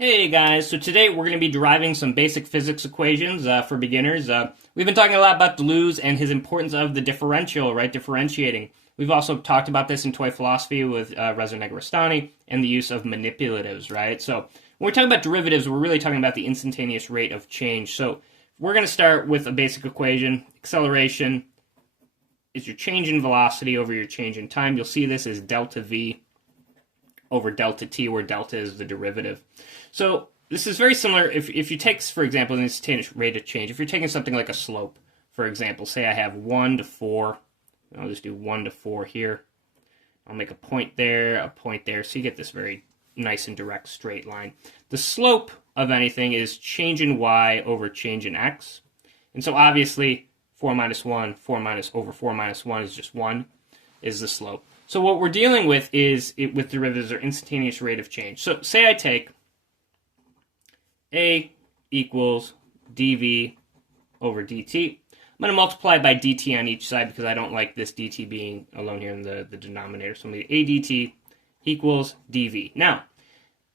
Hey guys, so today we're going to be deriving some basic physics equations for beginners. We've been talking a lot about Deleuze and his importance of the differential, right? Differentiating. We've also talked about this in toy philosophy with Reza Negarestani and the use of manipulatives, right? So when we're talking about derivatives, we're really talking about the instantaneous rate of change. So we're going to start with a basic equation. Acceleration is your change in velocity over your change in time. You'll see this as delta v over delta t, where delta is the derivative. So this is very similar if you take, for example, the instantaneous rate of change. If you're taking something like a slope, for example, say I have 1 to 4. I'll just do 1 to 4 here. I'll make a point there, so you get this very nice and direct straight line. The slope of anything is change in y over change in x. And so obviously 4 minus 1, 4 minus over 4 minus 1 is just 1, is the slope. So what we're dealing with is, with derivatives, or instantaneous rate of change. So say I take a equals dv over dt. I'm going to multiply by dt on each side because I don't like this dt being alone here in the denominator. So I'm going to get a dt equals dv. Now,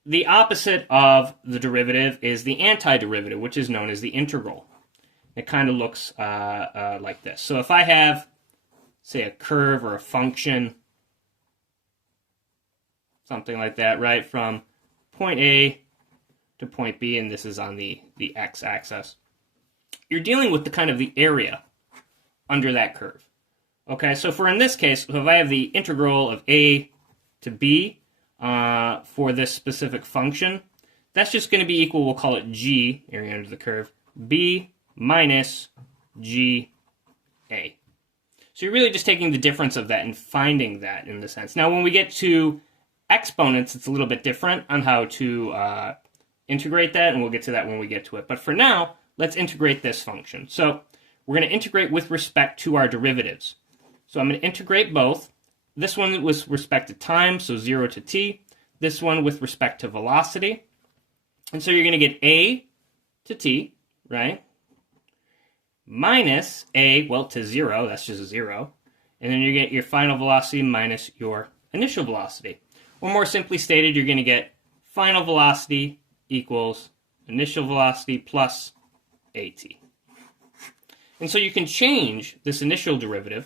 the opposite of the derivative is the antiderivative, which is known as the integral. It kind of looks like this. So if I have, say, a curve or a function, something like that, right, from point A to point B, and this is on the x-axis. You're dealing with the kind of the area under that curve. Okay, so in this case, if I have the integral of A to B for this specific function, that's just going to be equal, we'll call it G, area under the curve, B minus GA. So you're really just taking the difference of that and finding that in the sense. Now, when we get to exponents, it's a little bit different on how to integrate that, and we'll get to that when we get to it. But for now, let's integrate this function. So we're going to integrate with respect to our derivatives. So I'm going to integrate both. This one with respect to time, so 0 to t. This one with respect to velocity. And so you're going to get a to t, right? Minus a, well, to 0, that's just 0. And then you get your final velocity minus your initial velocity. Or more simply stated, you're going to get final velocity equals initial velocity plus at. And so you can change this initial derivative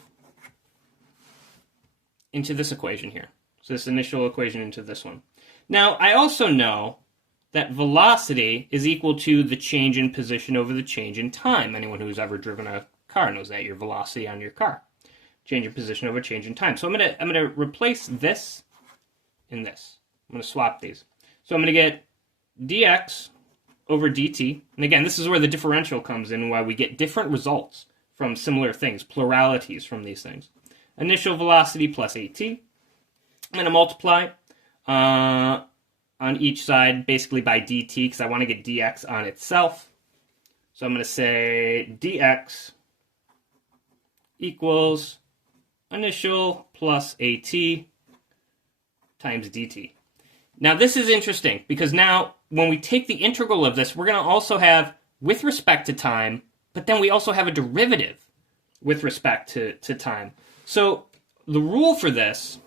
into this equation here. So this initial equation into this one. Now, I also know that velocity is equal to the change in position over the change in time. Anyone who's ever driven a car knows that, your velocity on your car. Change in position over change in time. So I'm going to replace this in this. I'm going to swap these. So I'm going to get dx over dt. And again, this is where the differential comes in, why we get different results from similar things, pluralities from these things. Initial velocity plus at. I'm going to multiply on each side basically by dt because I want to get dx on itself. So I'm going to say dx equals initial plus at times dt. Now this is interesting because now when we take the integral of this, we're going to also have with respect to time, but then we also have a derivative with respect to time. So the rule for this,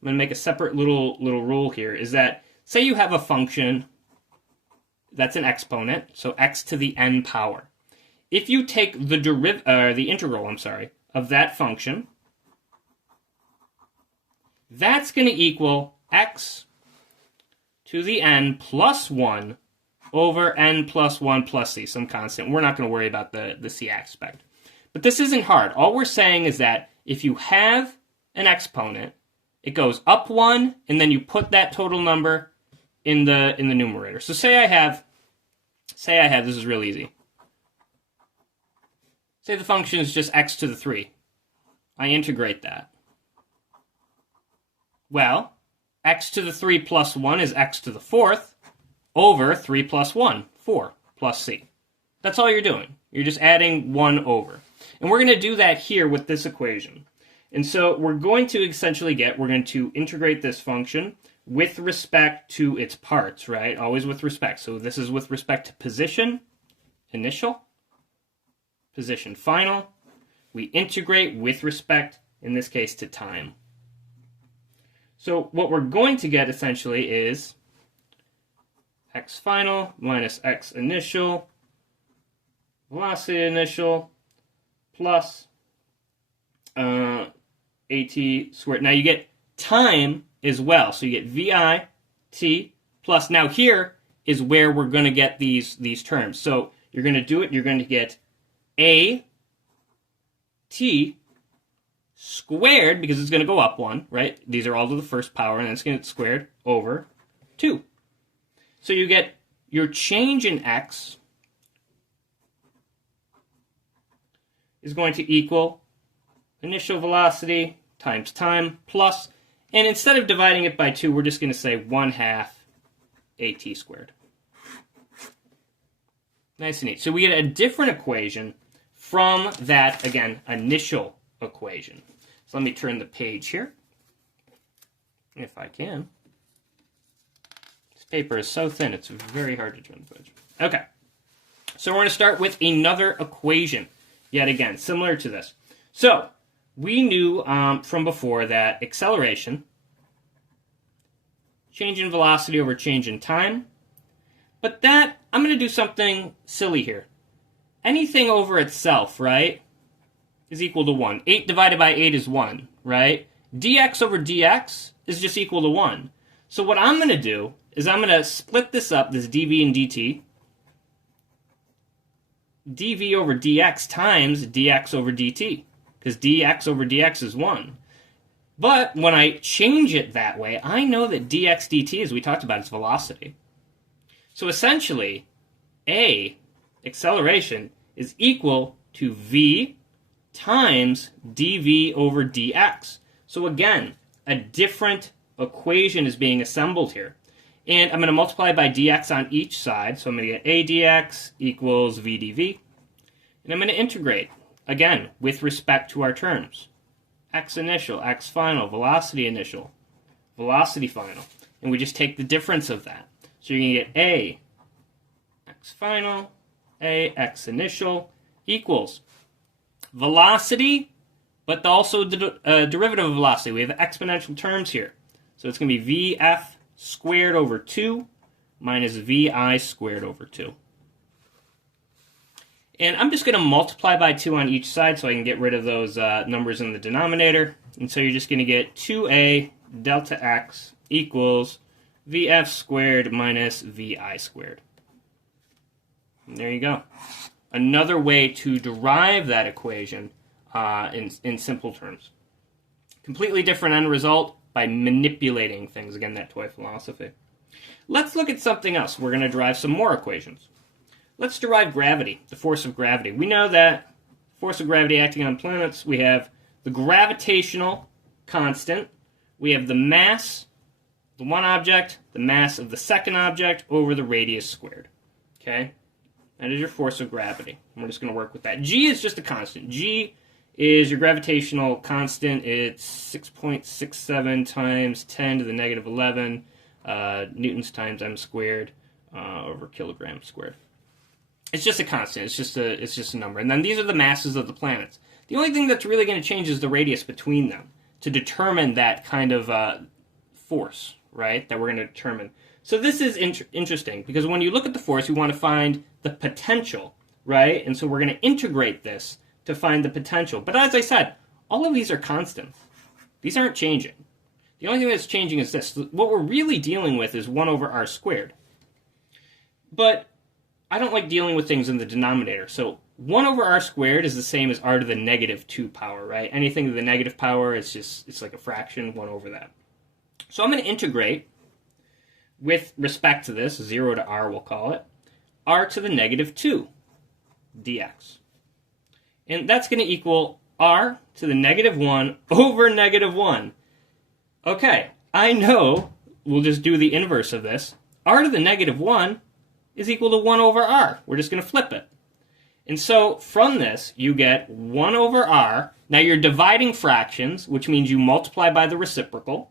I'm going to make a separate little rule here, is that say you have a function that's an exponent, so x to the n power. If you take the integral, of that function, that's going to equal x to the n plus 1 over n plus 1 plus c, some constant. We're not going to worry about the c aspect. But this isn't hard. All we're saying is that if you have an exponent, it goes up 1, and then you put that total number in the numerator. So say I have, this is real easy. Say the function is just x to the 3. I integrate that. Well, x to the 3 plus 1 is x to the 4th over 3 plus 1, 4 plus c. That's all you're doing. You're just adding 1 over. And we're going to do that here with this equation. And so we're going to essentially we're going to integrate this function with respect to its parts, right? Always with respect. So this is with respect to position, initial, position, final. We integrate with respect, in this case, to time. So what we're going to get essentially is x final minus x initial, velocity initial, plus at squared. Now you get time as well. So you get vi t plus, now here is where we're going to get these terms. So you're going to do it, you're going to get a t squared, because it's going to go up 1, right? These are all to the first power, and then it's going to get squared over 2. So you get your change in x is going to equal initial velocity times time plus, and instead of dividing it by 2, we're just going to say 1/2 at squared. Nice and neat. So we get a different equation from that, again, initial equation. So let me turn the page here, if I can. This paper is so thin, it's very hard to turn the page. Okay, so we're going to start with another equation, yet again, similar to this. So we knew from before that acceleration, change in velocity over change in time, but that, I'm going to do something silly here. Anything over itself, right, is equal to 1. 8 divided by 8 is 1, right? Dx over dx is just equal to 1. So what I'm going to do is I'm going to split this up, this dv and dt. dv over dx times dx over dt, because dx over dx is 1. But when I change it that way, I know that dx dt, as we talked about, is velocity. So essentially, a, acceleration, is equal to v times dv over dx. So again, a different equation is being assembled here. And I'm going to multiply by dx on each side. So I'm going to get a dx equals v dv. And I'm going to integrate, again, with respect to our terms. X initial, x final, velocity initial, velocity final. And we just take the difference of that. So you're going to get a x final, a x initial equals velocity, but also the derivative of velocity. We have exponential terms here. So it's going to be vf squared over 2 minus vi squared over 2. And I'm just going to multiply by 2 on each side so I can get rid of those numbers in the denominator. And so you're just going to get 2a delta x equals vf squared minus vi squared. And there you go. Another way to derive that equation in simple terms. Completely different end result by manipulating things. Again, that toy philosophy. Let's look at something else. We're going to derive some more equations. Let's derive gravity, the force of gravity. We know that force of gravity acting on planets, we have the gravitational constant, we have the mass, the one object, the mass of the second object over the radius squared. Okay? That is your force of gravity. We're just going to work with that. G is just a constant. G is your gravitational constant. It's 6.67 times 10 to the negative 11 newtons times m squared over kilograms squared. It's just a constant. It's just a number. And then these are the masses of the planets. The only thing that's really going to change is the radius between them to determine that kind of force, right, that we're going to determine. So this is interesting because when you look at the force, you want to find the potential, right? And so we're going to integrate this to find the potential. But as I said, all of these are constant. These aren't changing. The only thing that's changing is this. What we're really dealing with is 1 over r squared. But I don't like dealing with things in the denominator. So 1 over r squared is the same as r to the negative 2 power, right? Anything to the negative power, it's like a fraction, 1 over that. So I'm going to integrate with respect to this, 0 to r we'll call it, r to the negative 2 dx. And that's going to equal r to the negative 1 over negative 1. Okay, I know we'll just do the inverse of this. R to the negative 1 is equal to 1 over r. We're just going to flip it. And so from this, you get 1 over r. Now you're dividing fractions, which means you multiply by the reciprocal.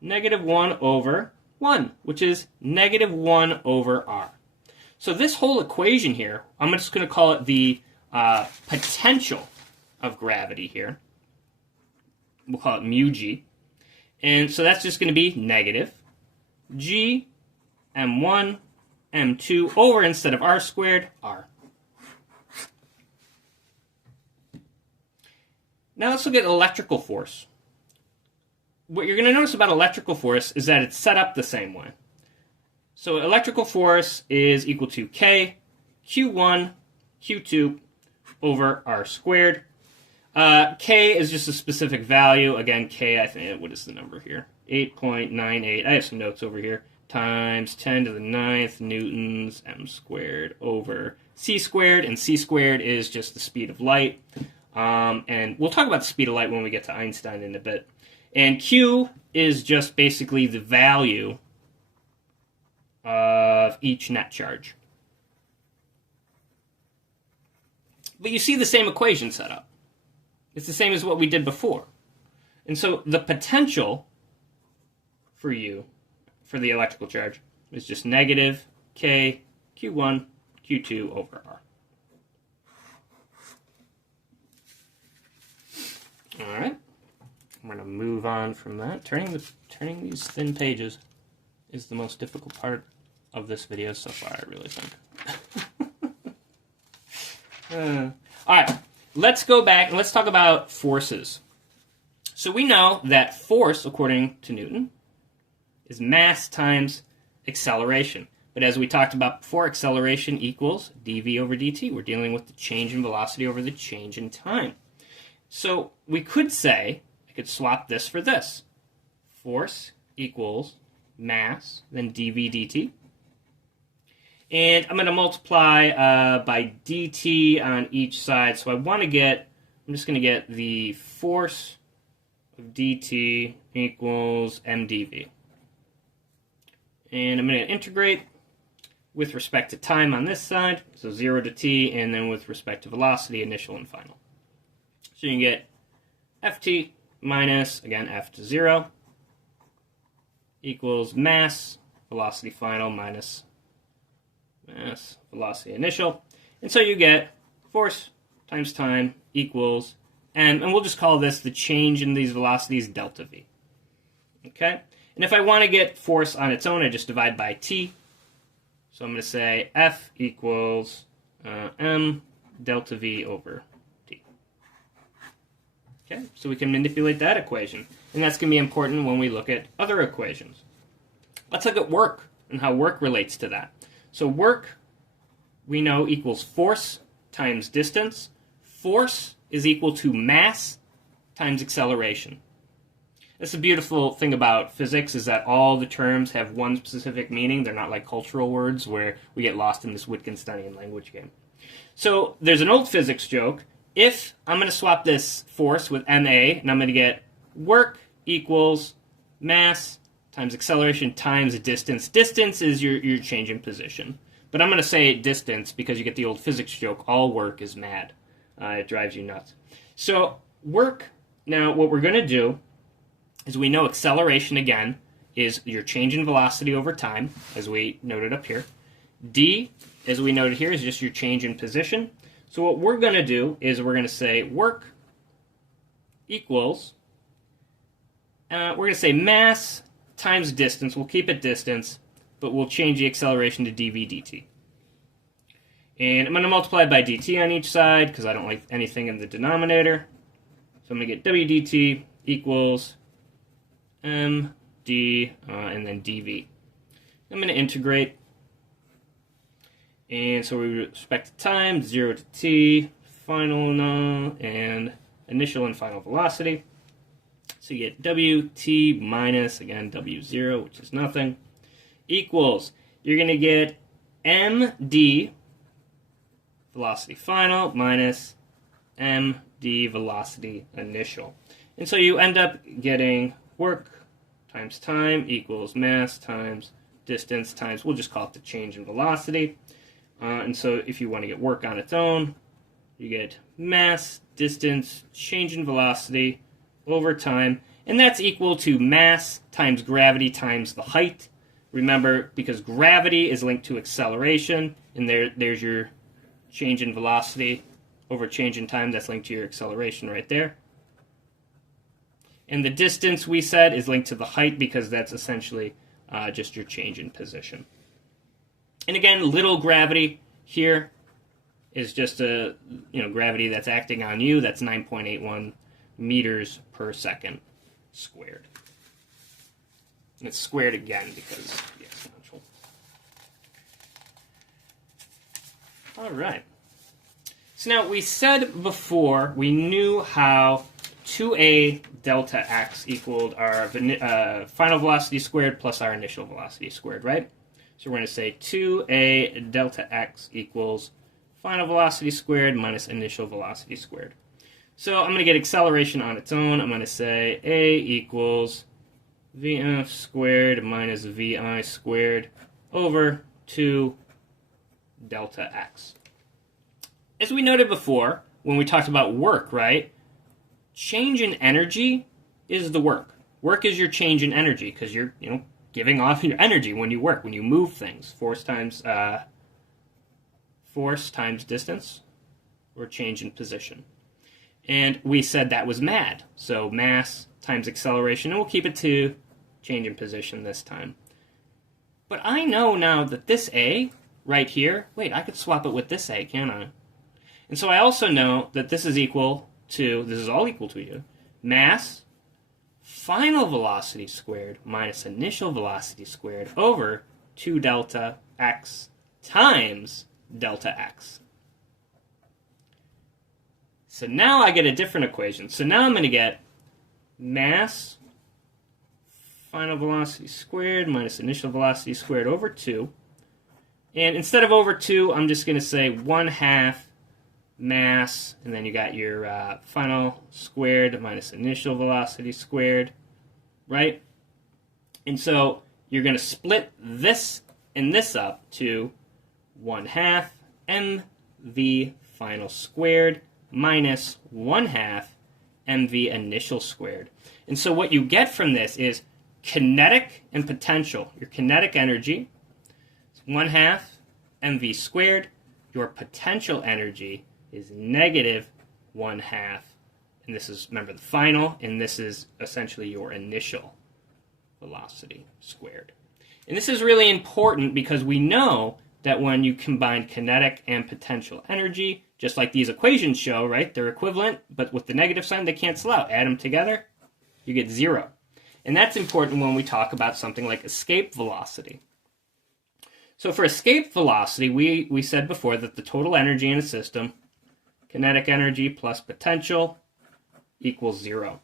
Negative 1 over 1, which is negative 1 over r. So this whole equation here, I'm just going to call it the potential of gravity here. We'll call it mu g. And so that's just going to be negative g m1 m2 over, instead of r squared, r. Now let's look at electrical force. What you're going to notice about electrical force is that it's set up the same way. So electrical force is equal to K, Q1, Q2 over R squared. K is just a specific value. Again, K, I think, what is the number here? 8.98. I have some notes over here. Times 10 to the 9th newtons m squared over c squared. And c squared is just the speed of light. And we'll talk about the speed of light when we get to Einstein in a bit. And Q is just basically the value of each net charge. But you see the same equation set up. It's the same as what we did before. And so the potential for U, for the electrical charge, is just negative K Q1 Q2 over R. All right. We're going to move on from that. Turning these thin pages is the most difficult part of this video so far, I really think. All right, let's go back and let's talk about forces. So we know that force, according to Newton, is mass times acceleration. But as we talked about before, acceleration equals dv over dt. We're dealing with the change in velocity over the change in time. So we could say, I could swap this for this. Force equals mass, then dv dt. And I'm going to multiply by dt on each side. So I'm just going to get the force of dt equals mdv. And I'm going to integrate with respect to time on this side, so 0 to t, and then with respect to velocity, initial and final. So you can get ft minus, again, f to 0, equals mass, velocity final, minus mass, velocity initial. And so you get force times time equals m, and we'll just call this the change in these velocities, delta v. Okay? And if I want to get force on its own, I just divide by t. So I'm going to say F equals m delta v over t. Okay, so we can manipulate that equation. And that's going to be important when we look at other equations. Let's look at work and how work relates to that. So work, we know, equals force times distance. Force is equal to mass times acceleration. That's the beautiful thing about physics, is that all the terms have one specific meaning. They're not like cultural words where we get lost in this Wittgensteinian language game. So there's an old physics joke. If I'm going to swap this force with ma, and I'm going to get work equals mass times acceleration times distance. Distance is your change in position. But I'm going to say distance because you get the old physics joke, all work is mad. It drives you nuts. So work, now what we're going to do is we know acceleration, again, is your change in velocity over time, as we noted up here. D, as we noted here, is just your change in position. So what we're going to do is we're going to say work equals, we're going to say mass times distance. We'll keep it distance, but we'll change the acceleration to dv dt. And I'm going to multiply by dt on each side because I don't like anything in the denominator. So I'm going to get w dt equals m d and then dv. I'm going to integrate. And so with respect to time, 0 to t, final and initial and final velocity. So you get wt minus, again, w0, which is nothing, equals, you're going to get md, velocity final, minus md, velocity initial. And so you end up getting work times time equals mass times distance times, we'll just call it the change in velocity. And so if you want to get work on its own, you get mass, distance, change in velocity over time. And that's equal to mass times gravity times the height. Remember, because gravity is linked to acceleration, and there's your change in velocity over change in time. That's linked to your acceleration right there. And the distance, we said, is linked to the height because that's essentially just your change in position. And again, little gravity here is just a gravity that's acting on you. That's 9.81 meters per second squared. And it's squared again because the exponential. All right. So now we said before we knew how 2a delta x equaled our final velocity squared plus our initial velocity squared, right? So we're going to say 2a delta x equals final velocity squared minus initial velocity squared. So I'm going to get acceleration on its own. I'm going to say a equals vf squared minus vi squared over 2 delta x. As we noted before, when we talked about work, right? Change in energy is the work. Work is your change in energy because you're, giving off your energy when you work, when you move things. Force times distance, or change in position. And we said that was mad. So mass times acceleration, and we'll keep it to change in position this time. But I know now that this a right here, wait, I could swap it with this a, can't I? And so I also know that this is all equal to you, mass final velocity squared minus initial velocity squared over 2 delta x times delta x. So now I get a different equation. So now I'm going to get mass final velocity squared minus initial velocity squared over 2. And instead of over 2, I'm just going to say 1/2 mass, and then you got your final squared minus initial velocity squared, right? And so you're going to split this and this up to 1/2 mv final squared minus 1/2 mv initial squared. And so what you get from this is kinetic and potential. Your kinetic energy is 1/2 mv squared. Your potential energy is negative 1/2. And this is, remember, the final, and this is essentially your initial velocity squared. And this is really important because we know that when you combine kinetic and potential energy, just like these equations show, right, they're equivalent, but with the negative sign, they cancel out. Add them together, you get 0. And that's important when we talk about something like escape velocity. So for escape velocity, we said before that the total energy in a system, kinetic energy plus potential, equals 0.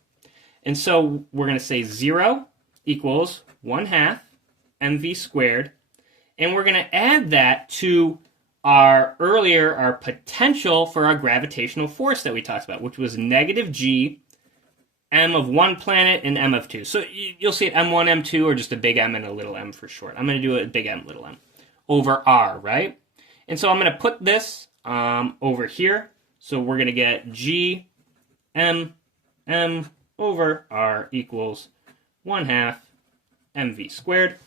And so we're going to say 0 equals 1/2 mv squared, and we're going to add that to our potential for our gravitational force that we talked about, which was negative g, m of one planet and m of two. So you'll see it m1, m2, or just a big M and a little m for short. I'm going to do a big M, little m, over r, right? And so I'm going to put this over here. So we're going to get g m over r equals 1/2 mv squared.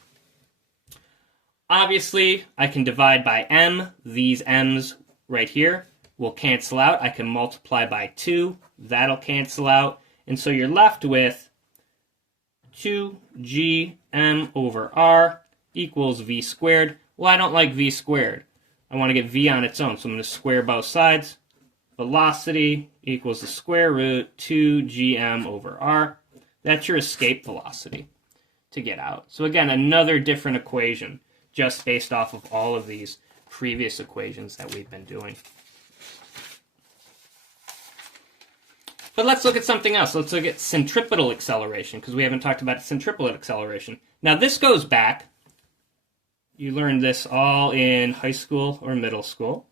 Obviously, I can divide by m. These m's right here will cancel out. I can multiply by 2. That'll cancel out. And so you're left with 2gm over r equals v squared. Well, I don't like v squared. I want to get v on its own, so I'm going to square both sides. Velocity equals the square root 2gm over r. That's your escape velocity to get out. So again, another different equation, just based off of all of these previous equations that we've been doing. But let's look at something else. Let's look at centripetal acceleration, because we haven't talked about centripetal acceleration. Now this goes back, you learned this all in high school or middle school.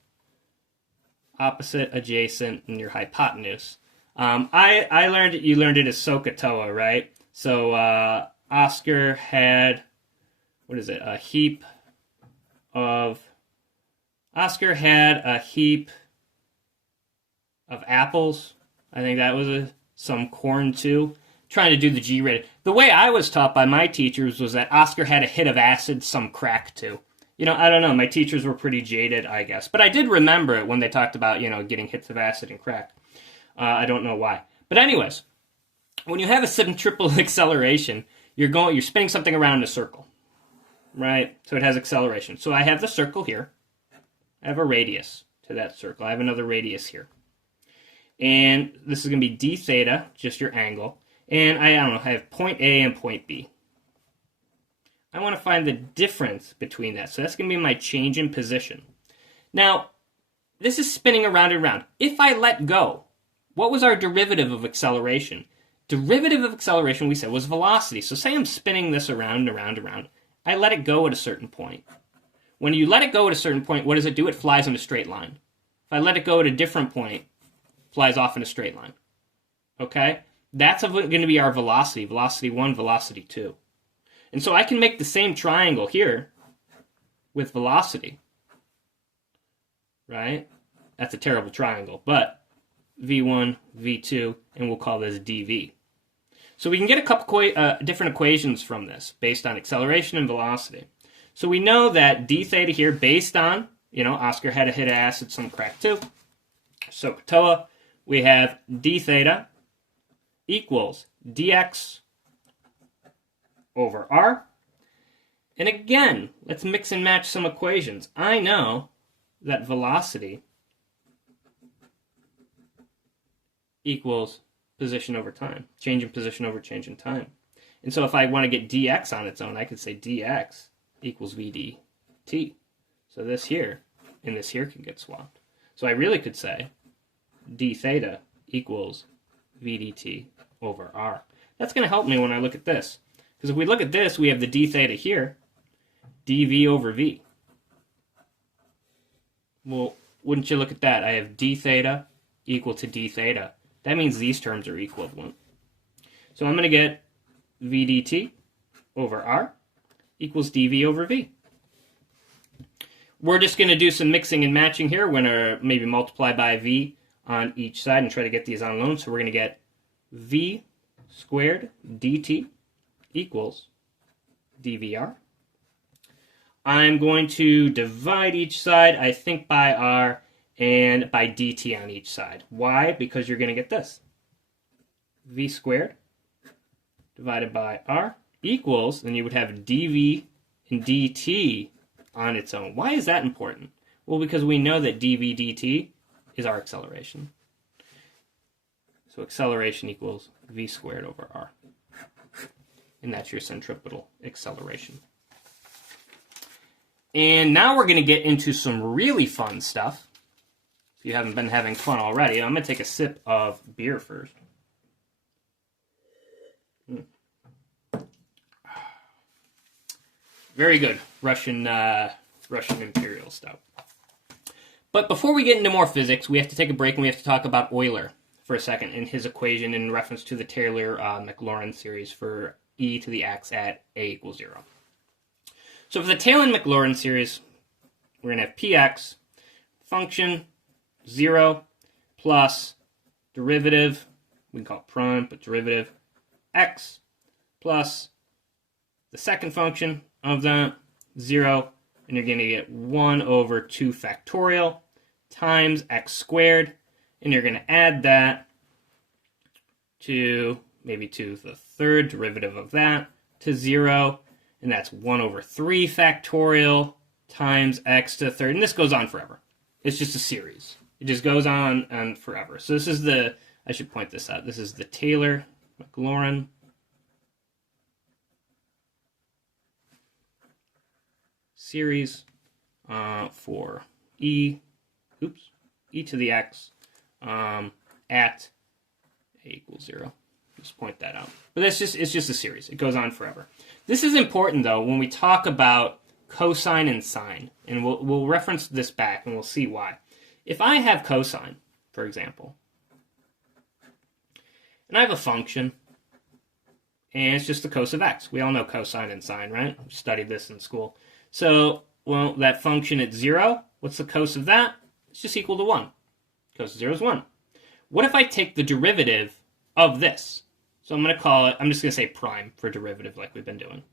Opposite, adjacent, and your hypotenuse. I learned it, you learned it as SOHCAHTOA, right? So Oscar had, a heap of apples. I think that was some corn too. Trying to do the G-rated. The way I was taught by my teachers was that Oscar had a hit of acid, some crack too. I don't know. My teachers were pretty jaded, I guess. But I did remember it when they talked about, getting hits of acid and crack. I don't know why. But anyways, when you have a centripetal acceleration, you're spinning something around in a circle. right? So it has acceleration. So I have the circle here. I have a radius to that circle. I have another radius here. And this is going to be d theta, just your angle. And I don't know, I have point A and point B. I want to find the difference between that. So that's going to be my change in position. Now, this is spinning around and around. If I let go, what was our derivative of acceleration? Derivative of acceleration, we said, was velocity. So say I'm spinning this around and around and around. I let it go at a certain point. When you let it go at a certain point, what does it do? It flies in a straight line. If I let it go at a different point, it flies off in a straight line. Okay? That's going to be our velocity. Velocity 1, velocity 2. And so I can make the same triangle here with velocity. Right? That's a terrible triangle. But v1, v2, and we'll call this dv. So we can get a couple different equations from this based on acceleration and velocity. So we know that d theta here, based on, Oscar had a hit of acid, some crack too. So Katoa, we have d theta equals dx over r. And again, let's mix and match some equations. I know that velocity equals position over time. Change in position over change in time. And so if I want to get dx on its own, I could say dx equals vdt. So this here and this here can get swapped. So I really could say d theta equals vdt over r. That's going to help me when I look at this. Because if we look at this, we have the d theta here, dv over v. Well, wouldn't you look at that? I have d theta equal to d theta. That means these terms are equivalent. So I'm going to get v dt over r equals dv over v. We're just going to do some mixing and matching here. We're going to maybe multiply by v on each side and try to get these on loan. So we're going to get v squared dt equals dvr. I'm going to divide each side, I think, by r and by dt on each side. Why? Because you're going to get this. V squared divided by r equals, and you would have dv and dt on its own. Why is that important? Well, because we know that dv dt is our acceleration. So acceleration equals v squared over r. And that's your centripetal acceleration. And now we're going to get into some really fun stuff. If you haven't been having fun already, I'm going to take a sip of beer first. Very good. Russian imperial stout. But before we get into more physics, we have to take a break and we have to talk about Euler for a second and his equation in reference to the Taylor-Maclaurin series for e to the x at a equals 0. So for the Taylor-Maclaurin series, we're going to have px function 0 plus derivative, we can call it prime, but derivative x plus the second function of that, 0, and you're going to get 1 over 2 factorial times x squared, and you're going to add that to maybe to the third derivative of that to 0, and that's 1 over 3 factorial times x to the third, and this goes on forever. It's just a series. It just goes on and forever. So this is the, I should point this out, this is the Taylor-Maclaurin series for e to the x at a equals 0. Just point that out. But it's just a series. It goes on forever. This is important, though, when we talk about cosine and sine. And we'll reference this back, and we'll see why. If I have cosine, for example, and I have a function, and it's just the cos of x. We all know cosine and sine, right? We studied this in school. So, well, that function at 0, what's the cos of that? It's just equal to 1. Cos of 0 is 1. What if I take the derivative of this? So I'm going to call it, I'm just going to say prime for derivative like we've been doing.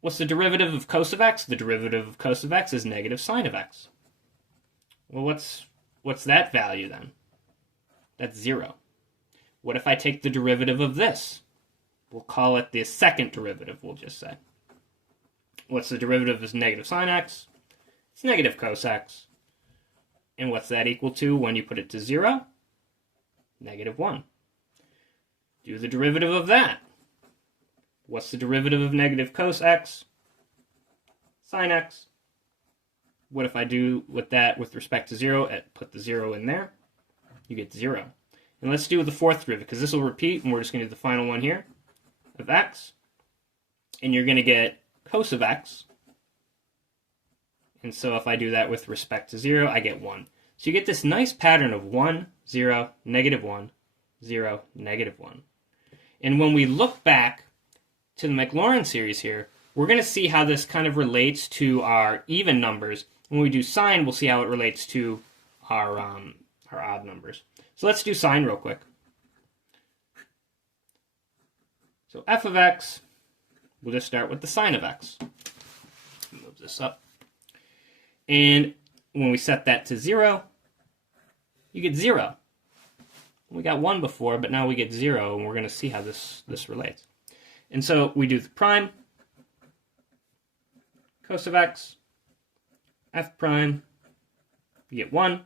What's the derivative of cos of x? The derivative of cos of x is negative sine of x. Well, what's that value then? That's 0. What if I take the derivative of this? We'll call it the second derivative, we'll just say. What's the derivative of negative sine x? It's negative cos x. And what's that equal to when you put it to 0? Negative 1. Do the derivative of that. What's the derivative of negative cos x? Sine x. What if I do with that with respect to 0? Put the 0 in there. You get 0. And let's do the fourth derivative, because this will repeat, and we're just going to do the final one here of x. And you're going to get cos of x. And so if I do that with respect to 0, I get 1. So you get this nice pattern of 1, 0, negative 1, 0, negative 1. And when we look back to the Maclaurin series here, we're going to see how this kind of relates to our even numbers. When we do sine, we'll see how it relates to our odd numbers. So let's do sine real quick. So f of x, we'll just start with the sine of x. Move this up. And when we set that to 0, you get 0. We got 1 before, but now we get 0, and we're going to see how this relates. And so we do the prime, cos of x, f prime, you get 1.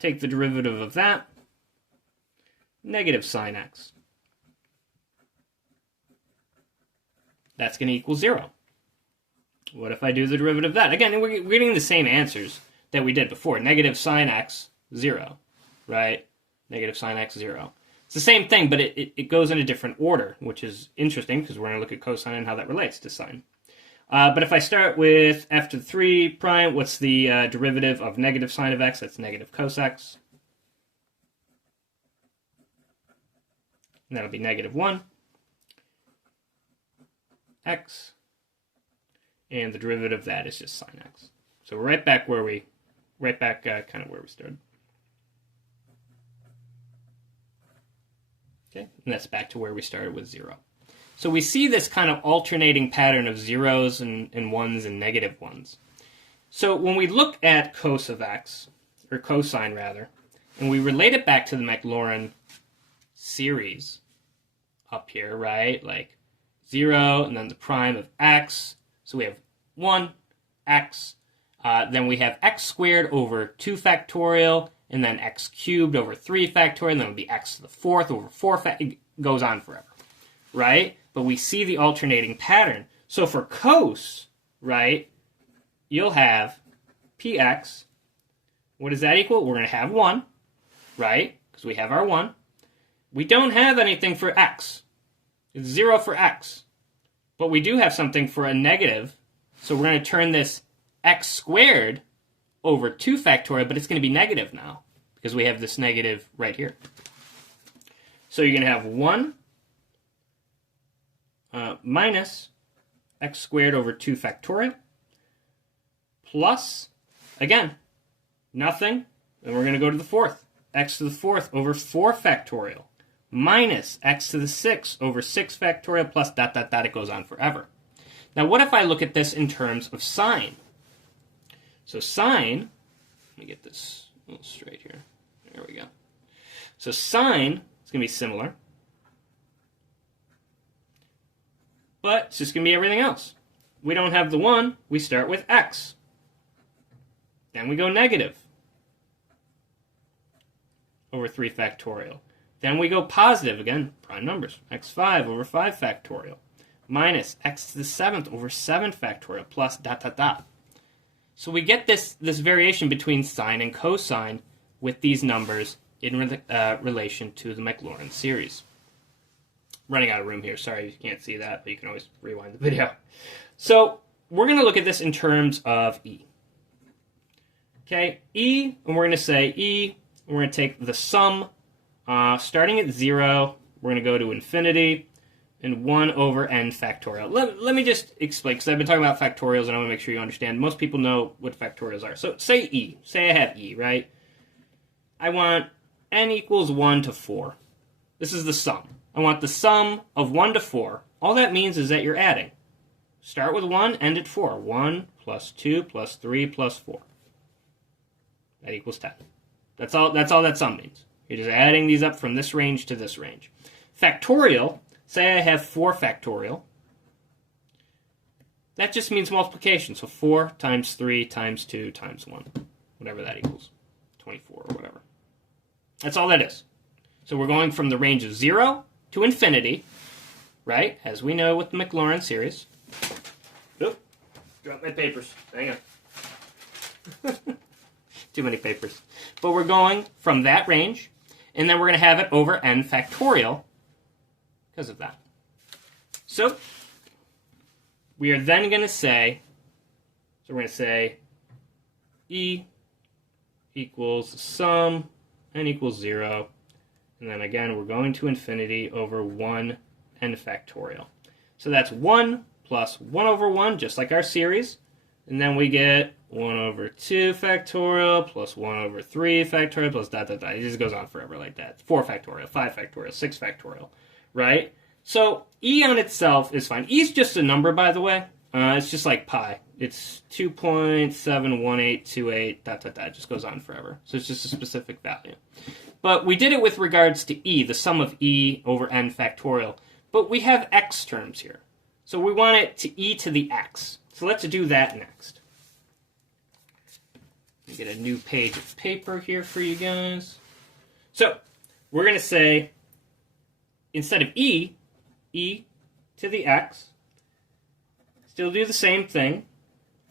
Take the derivative of that, negative sine x. That's going to equal 0. What if I do the derivative of that? Again, we're getting the same answers that we did before. Negative sine x, 0, right? Negative sine x, 0. It's the same thing, but it goes in a different order, which is interesting because we're going to look at cosine and how that relates to sine. But if I start with f to the 3 prime, what's the derivative of negative sine of x? That's negative cos x. And that'll be negative 1 x. And the derivative of that is just sine x. So we're right back where we, kind of where we started. Okay, and that's back to where we started with 0. So we see this kind of alternating pattern of zeros and ones and negative ones. So when we look at cos of x, or cosine rather, and we relate it back to the Maclaurin series up here, right? Like 0 and then the prime of x. So we have 1, x. Then we have x squared over 2 factorial, and then x cubed over 3 factorial, and then it would be x to the 4th over 4 factorial. It goes on forever, right? But we see the alternating pattern. So for cos, right, you'll have px. What does that equal? We're going to have 1, right, because we have our 1. We don't have anything for x. It's 0 for x. But we do have something for a negative, so we're going to turn this x squared over 2 factorial, but it's going to be negative now, because we have this negative right here. So you're going to have 1 minus x squared over 2 factorial, plus, again, nothing, and we're going to go to the 4th, x to the 4th over 4 factorial, minus x to the 6th over 6 factorial, plus dot, dot, dot, it goes on forever. Now, what if I look at this in terms of sine? So sine, let me get this a little straight here. There we go. So sine is going to be similar, but it's just going to be everything else. We don't have the 1, we start with x. Then we go negative over 3 factorial. Then we go positive, again, prime numbers, x5 over 5 factorial, minus x to the 7th over 7 factorial, plus dot, dot, dot. So we get this variation between sine and cosine with these numbers in relation to the Maclaurin series. Running out of room here, sorry you can't see that, but you can always rewind the video. So we're going to look at this in terms of E. Okay, E, and we're going to say E, and we're going to take the sum starting at 0, we're going to go to infinity, and 1 over n factorial. Let me just explain, because I've been talking about factorials, and I want to make sure you understand. Most people know what factorials are. So say E. Say I have E, right? I want n equals 1 to 4. This is the sum. I want the sum of 1 to 4. All that means is that you're adding. Start with 1, end at 4. 1 plus 2 plus 3 plus 4. That equals 10. That's all that sum means. You're just adding these up from this range to this range. Factorial, say I have 4 factorial. That just means multiplication. So 4 times 3 times 2 times 1. Whatever that equals. 24 or whatever. That's all that is. So we're going from the range of 0 to infinity, right? As we know with the Maclaurin series. Oop, dropped my papers. Hang on. Too many papers. But we're going from that range, and then we're going to have it over n factorial because of that. So we are then going to say, so we're going to say e equals sum, n equals 0, and then again we're going to infinity over 1 n factorial. So that's 1 plus 1 over 1, just like our series, and then we get 1 over 2 factorial plus 1 over 3 factorial plus dot, dot, dot. It just goes on forever like that. 4 factorial, 5 factorial, 6 factorial, right? So e on itself is fine. E is just a number, by the way. It's just like pi. It's 2.71828, dot, dot, dot. It just goes on forever. So it's just a specific value. But we did it with regards to e, the sum of e over n factorial. But we have x terms here. So we want it to e to the x. So let's do that next. Let me get a new page of paper here for you guys. So we're going to say, instead of e to the x, still do the same thing,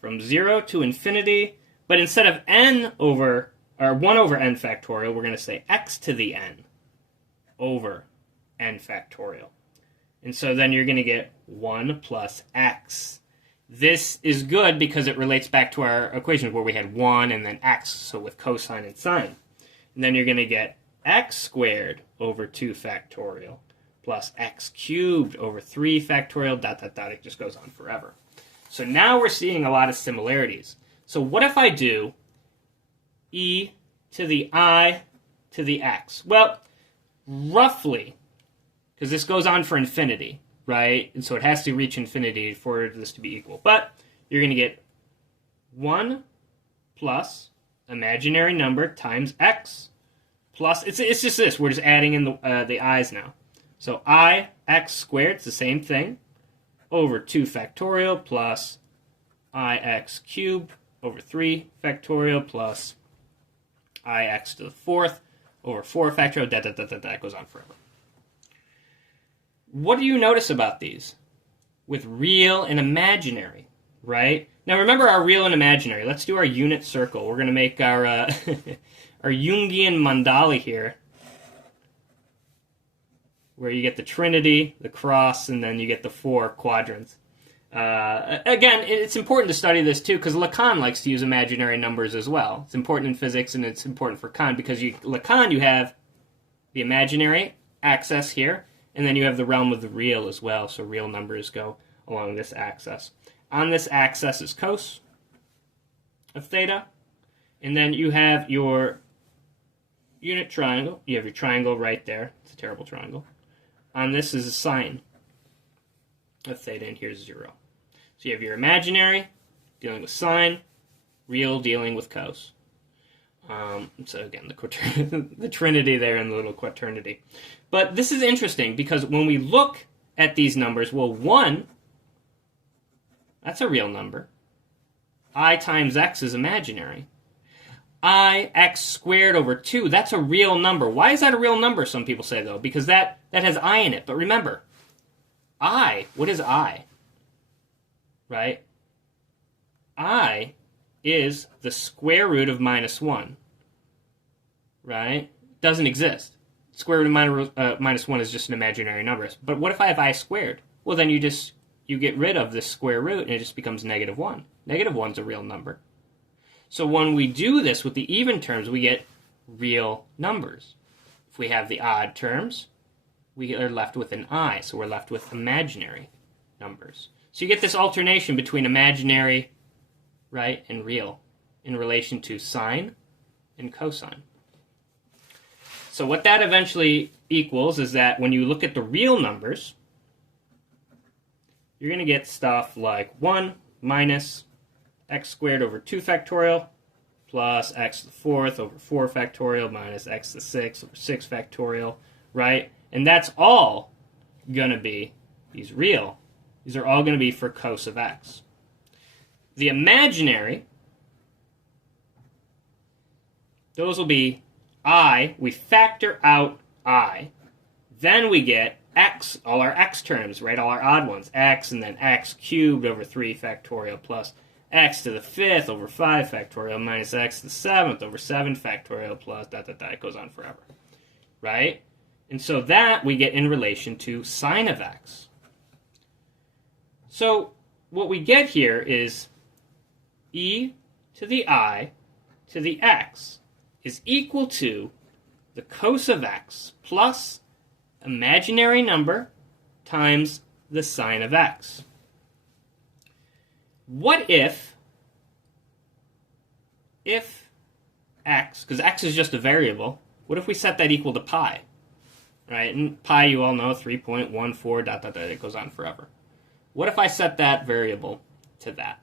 from 0 to infinity, but instead of n over, or 1 over n factorial, we're going to say x to the n over n factorial. And so then you're going to get 1 plus x. This is good because it relates back to our equation where we had 1 and then x, so with cosine and sine. And then you're going to get x squared over 2 factorial plus x cubed over 3 factorial, dot, dot, dot. It just goes on forever. So now we're seeing a lot of similarities. So what if I do e to the I to the x? Well, roughly, because this goes on for infinity, right? And so it has to reach infinity for this to be equal. But you're going to get 1 plus imaginary number times x plus, it's just this. We're just adding in the i's now. So I x squared, it's the same thing, over 2 factorial plus ix cubed over 3 factorial plus ix to the 4th over 4 factorial, that goes on forever. What do you notice about these? With real and imaginary, right? Now remember our real and imaginary. Let's do our unit circle. We're going to make our our Jungian mandala here, where you get the trinity, the cross, and then you get the 4 quadrants. Again, it's important to study this too, because Lacan likes to use imaginary numbers as well. It's important in physics, and it's important for Kant, because Lacan, you have the imaginary axis here, and then you have the realm of the real as well, so real numbers go along this axis. On this axis is cos of theta, and then you have your unit triangle. You have your triangle right there. It's a terrible triangle. On this is a sine of theta, and here's 0. So you have your imaginary dealing with sine, real dealing with cos. So again, the trinity there and the little quaternity. But this is interesting because when we look at these numbers, well, 1, that's a real number. I times x is imaginary. I x squared over 2, that's a real number. Why is that a real number, some people say, though? Because that has I in it. But remember, I, what is I? Right? I is the square root of minus 1. Right? Doesn't exist. Square root of minus 1 is just an imaginary number. But what if I have I squared? Well, then you get rid of this square root, and it just becomes negative 1. Negative 1 is a real number. So when we do this with the even terms, we get real numbers. If we have the odd terms, we are left with an I, so we're left with imaginary numbers. So you get this alternation between imaginary, right, and real in relation to sine and cosine. So what that eventually equals is that when you look at the real numbers, you're going to get stuff like 1 minus x squared over 2 factorial plus x to the 4th over 4 factorial minus x to the 6th over 6 factorial, right? And that's all going to be, these are all going to be for cos of x. the imaginary, those will be I. We factor out I. Then we get x, all our x terms, right? All our odd ones. X and then x cubed over 3 factorial plus x to the 5th over 5 factorial minus x to the 7th over 7 factorial plus ... It goes on forever, right? And so that we get in relation to sine of x. So what we get here is e to the I to the x is equal to the cos of x plus imaginary number times the sine of x. What if x, because x is just a variable, what if we set that equal to pi? Right? And pi, you all know, 3.14... It goes on forever. What if I set that variable to that?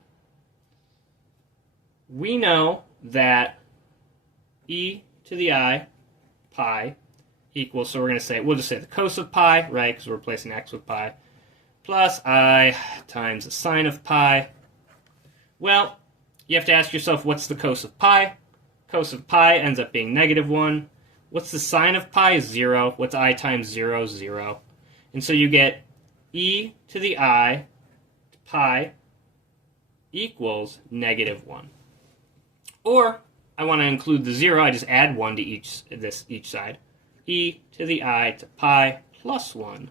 We know that e to the I pi equals, so we're going to say, we'll just say the cos of pi, right, because we're replacing x with pi, plus I times the sine of pi. Well, you have to ask yourself, what's the cos of pi? Cos of pi ends up being -1. What's the sine of pi? 0. What's I times 0? 0. And so you get e to the I pi equals -1. Or, I want to include the 0, I just add 1 to each side. E to the I to pi plus 1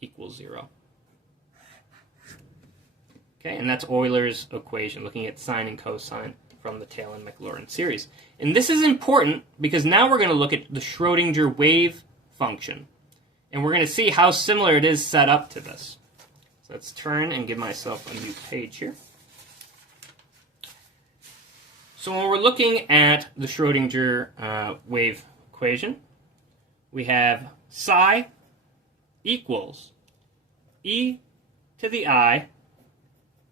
equals 0. Okay, and that's Euler's equation, looking at sine and cosine from the Taylor and Maclaurin series. And this is important because now we're going to look at the Schrodinger wave function. And we're going to see how similar it is set up to this. So let's turn and give myself a new page here. So when we're looking at the Schrodinger wave equation, we have psi equals e to the I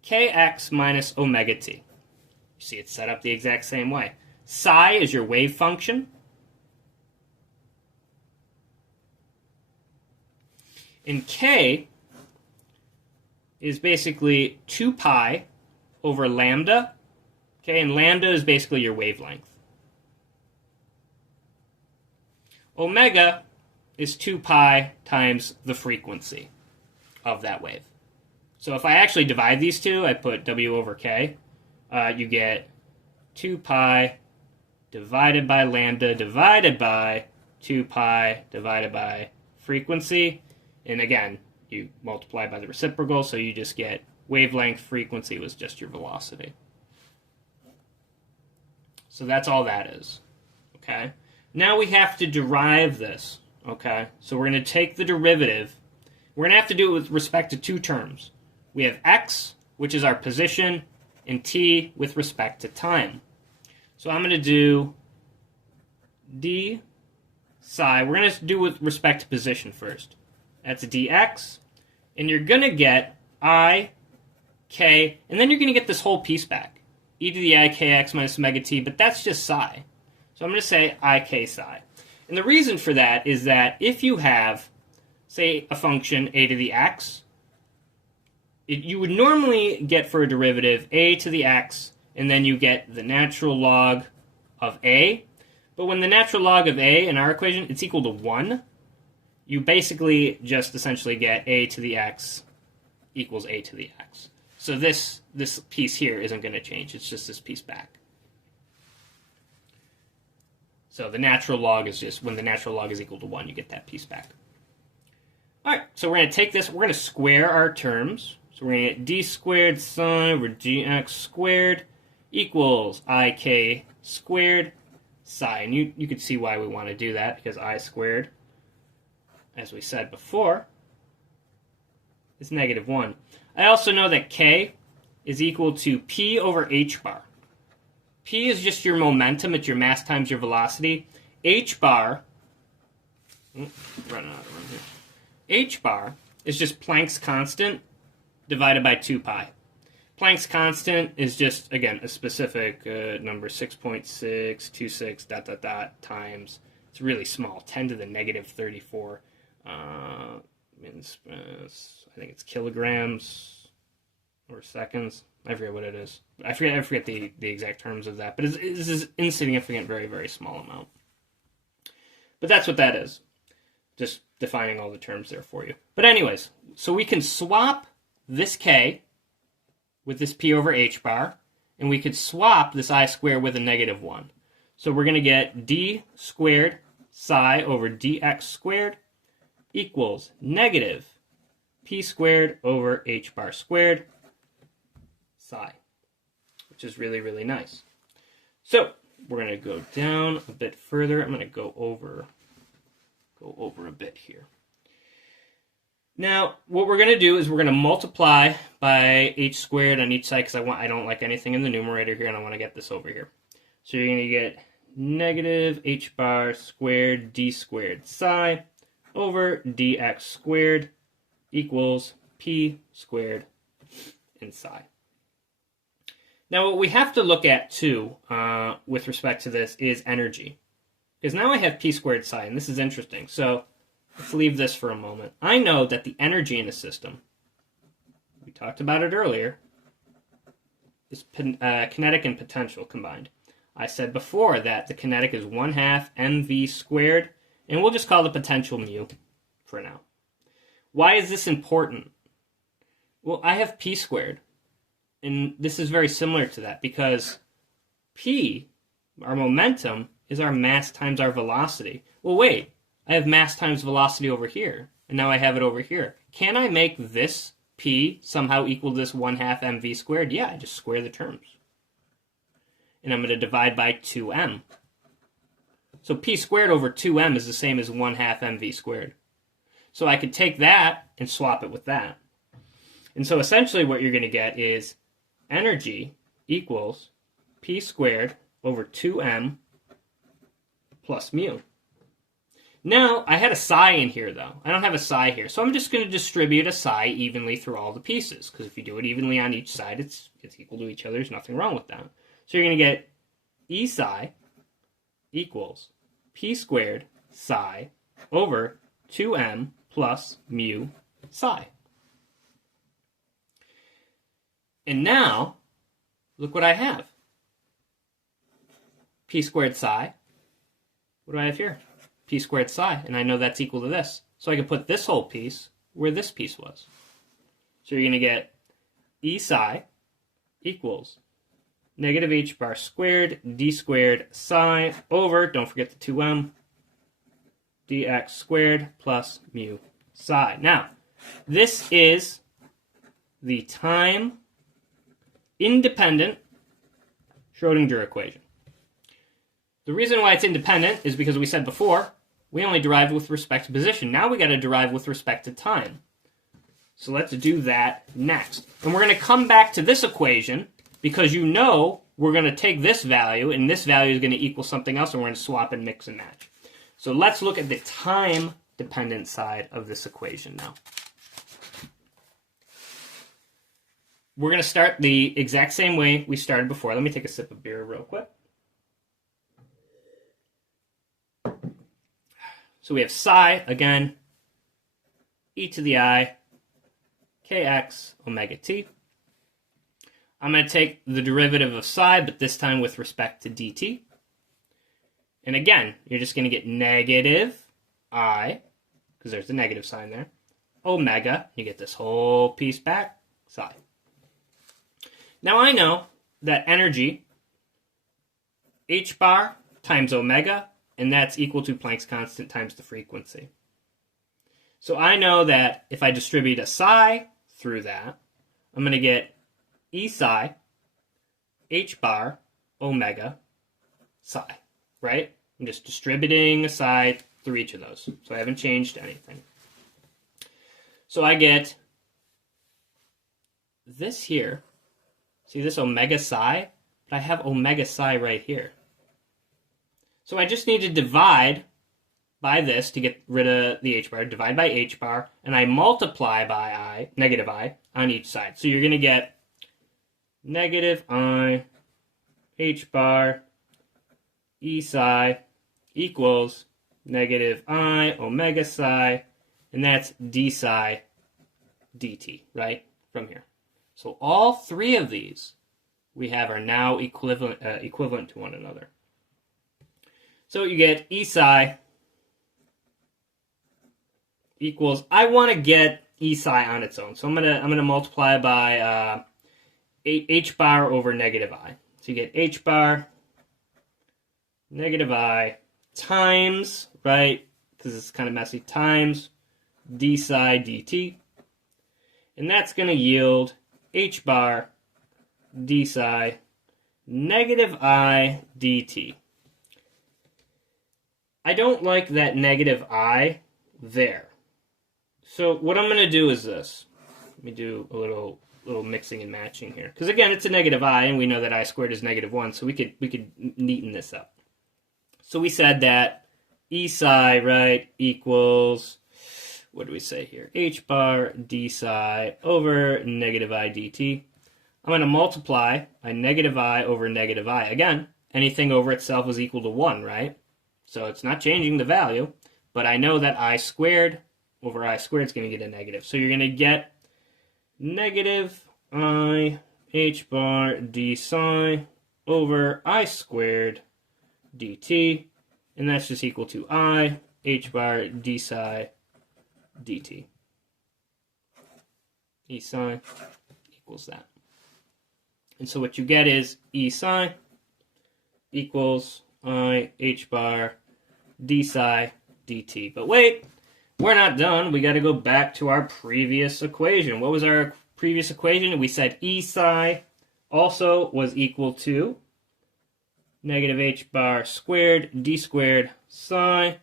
kx minus omega t. You see it's set up the exact same way. Psi is your wave function. And k is basically 2 pi over lambda. Okay, and lambda is basically your wavelength. Omega is 2 pi times the frequency of that wave. So if I actually divide these two, I put w over k, you get 2 pi divided by lambda divided by 2 pi divided by frequency. And again, you multiply by the reciprocal, so you just get wavelength, frequency was just your velocity. So that's all that is. Okay? Now we have to derive this. Okay? So we're going to take the derivative. We're going to have to do it with respect to two terms. We have x, which is our position, and t with respect to time. So I'm going to do d psi. We're going to do with respect to position first. That's dx. And you're going to get I, k, and then you're going to get this whole piece back. E to the I kx minus omega t, but that's just psi. So I'm going to say I k psi. And the reason for that is that if you have, say, a function a to the x, you would normally get for a derivative a to the x, and then you get the natural log of a. But when the natural log of a in our equation, it's equal to 1, you basically just essentially get a to the x equals a to the x. So this piece here isn't going to change. It's just this piece back. So the natural log is just, when the natural log is equal to 1, you get that piece back. All right, so we're going to take this, we're going to square our terms. So we're going to get d squared sine over dx squared equals ik squared psi. And you can see why we want to do that, because I squared, as we said before, is -1. I also know that k is equal to p over h bar. P is just your momentum, it's your mass times your velocity. H bar, running out of room here. H bar is just Planck's constant divided by 2 pi. Planck's constant is just, again, a specific number, 6.626 ... times, it's really small, 10 to the -34. I think it's kilograms or seconds. I forget what it is. I forget the exact terms of that, but it's an insignificant, very, very small amount. But that's what that is. Just defining all the terms there for you. But anyways, so we can swap this k with this p over h bar, and we could swap this I squared with a negative 1. So we're going to get d squared psi over dx squared equals negative p squared over h bar squared psi, which is really, really nice. So we're going to go down a bit further. I'm going to go over a bit here. Now, what we're going to do is we're going to multiply by h squared on each side, because I don't like anything in the numerator here, and I want to get this over here. So you're going to get negative h bar squared d squared psi over dx squared equals p squared and psi. Now, what we have to look at, too, with respect to this, is energy. Because now I have p squared psi, and this is interesting. So let's leave this for a moment. I know that the energy in a system, we talked about it earlier, is kinetic and potential combined. I said before that the kinetic is 1/2 mv squared, and we'll just call the potential mu for now. Why is this important? Well, I have p squared, and this is very similar to that, because p, our momentum, is our mass times our velocity. Well, wait, I have mass times velocity over here, and now I have it over here. Can I make this p somehow equal this 1/2 mv squared? Yeah, I just square the terms. And I'm going to divide by 2m. So p squared over 2m is the same as 1/2 mv squared. So I could take that and swap it with that. And so essentially what you're going to get is energy equals p squared over 2m plus mu. Now, I had a psi in here, though. I don't have a psi here. So I'm just going to distribute a psi evenly through all the pieces, because if you do it evenly on each side, it's equal to each other. There's nothing wrong with that. So you're going to get E psi equals p squared psi over 2m plus mu psi. And now, look what I have. P squared psi. What do I have here? P squared psi, and I know that's equal to this. So I can put this whole piece where this piece was. So you're going to get E psi equals negative h bar squared d squared psi over, don't forget the 2m, dx squared plus mu psi. Now, this is the time-independent Schrodinger equation. The reason why it's independent is because we said before, we only derived with respect to position. Now we got to derive with respect to time. So let's do that next. And we're going to come back to this equation because you know we're going to take this value, and this value is going to equal something else, and we're going to swap and mix and match. So let's look at the time-dependent side of this equation now. We're going to start the exact same way we started before. Let me take a sip of beer real quick. So we have psi, again, e to the I, kx omega t. I'm going to take the derivative of psi, but this time with respect to dt. And again, you're just going to get negative I, because there's the negative sign there, omega. You get this whole piece back, psi. Now I know that energy, h bar times omega, and that's equal to Planck's constant times the frequency. So I know that if I distribute a psi through that, I'm going to get E psi, h bar, omega, psi, right? I'm just distributing a psi through each of those. So I haven't changed anything. So I get this here. See this omega psi? But I have omega psi right here. So I just need to divide by this to get rid of the h bar, divide by h bar, and I multiply by I, negative I, on each side. So you're going to get negative I, h bar, e psi equals negative I, omega psi, and that's d psi dt, right, from here. So all three of these we have are now equivalent to one another. So you get E psi equals, I want to get E psi on its own. So I'm gonna multiply by h bar over negative I. So you get h bar negative I times, right, because it's kind of messy, times d psi dt. And that's going to yield h bar d psi negative I dt. I don't like that negative I there. So what I'm going to do is this. Let me do a little mixing and matching here. Because again, it's a negative I, and we know that I squared is negative 1, so we could neaten this up. So we said that E psi, right, equals, what do we say here? H bar d psi over negative I dt. I'm going to multiply by negative I over negative I. Again, anything over itself is equal to 1, right? So it's not changing the value, but I know that I squared over I squared is going to get a negative. So you're going to get negative I h bar d psi over I squared dt, and that's just equal to I h bar d psi dt. E psi equals that. And so what you get is E psi equals I h bar d psi dt. But wait, we're not done. We got to go back to our previous equation. What was our previous equation? We said E psi also was equal to negative h bar squared d squared psi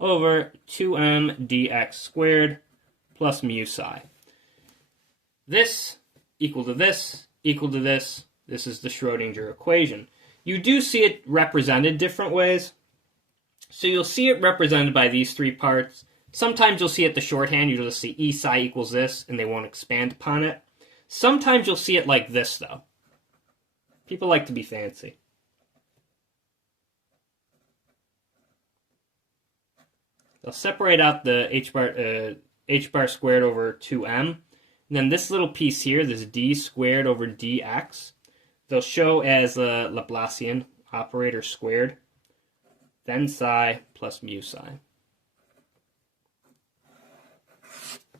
over 2m dx squared plus mu psi. This equal to this equal to this. This is the Schrodinger equation. You do see it represented different ways. So you'll see it represented by these three parts. Sometimes you'll see it the shorthand. You'll just see E psi equals this, and they won't expand upon it. Sometimes you'll see it like this, though. People like to be fancy. They'll separate out the h bar squared over 2m. And then this little piece here, this d squared over dx, they'll show as a Laplacian operator squared, then psi plus mu psi.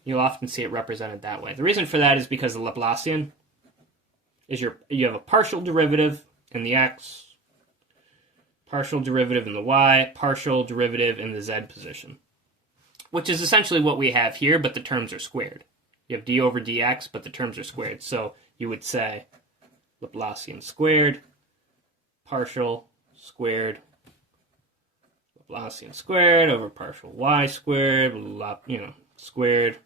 You'll often see it represented that way. The reason for that is because the Laplacian is you have a partial derivative in the x, partial derivative in the y, partial derivative in the z position, which is essentially what we have here, but the terms are squared. You have d over dx, but the terms are squared. So you would say Laplacian squared, partial squared, Laplacian squared over partial y squared, squared,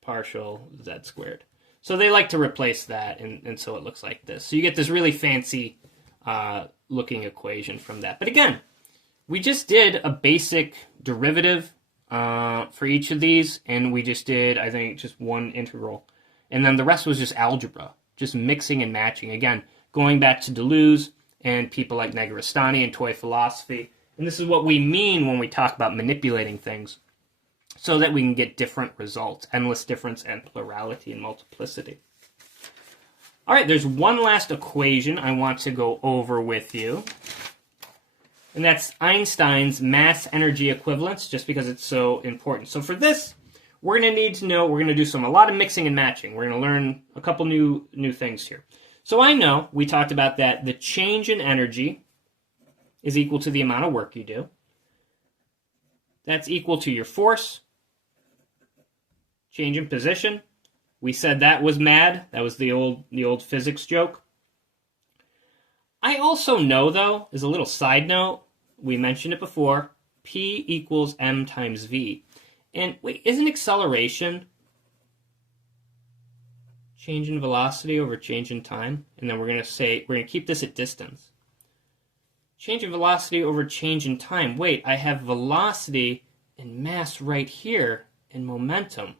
partial z squared. So they like to replace that, and so it looks like this. So you get this really fancy looking equation from that. But again, we just did a basic derivative for each of these, and we just did, I think, just one integral. And then the rest was just algebra, just mixing and matching. Again, going back to Deleuze and people like Negarestani and toy philosophy. And this is what we mean when we talk about manipulating things so that we can get different results, endless difference and plurality and multiplicity. All right, there's one last equation I want to go over with you. And that's Einstein's mass-energy equivalence, just because it's so important. So for this, we're going to need to know, we're going to do a lot of mixing and matching. We're going to learn a couple new things here. So I know, we talked about that, the change in energy is equal to the amount of work you do. That's equal to your force, change in position. We said that was mad. That was the old physics joke. I also know, though, as a little side note, we mentioned it before, P equals m times v. And wait, isn't acceleration change in velocity over change in time? And then we're going to keep this at distance. Change in velocity over change in time. Wait, I have velocity and mass right here and momentum.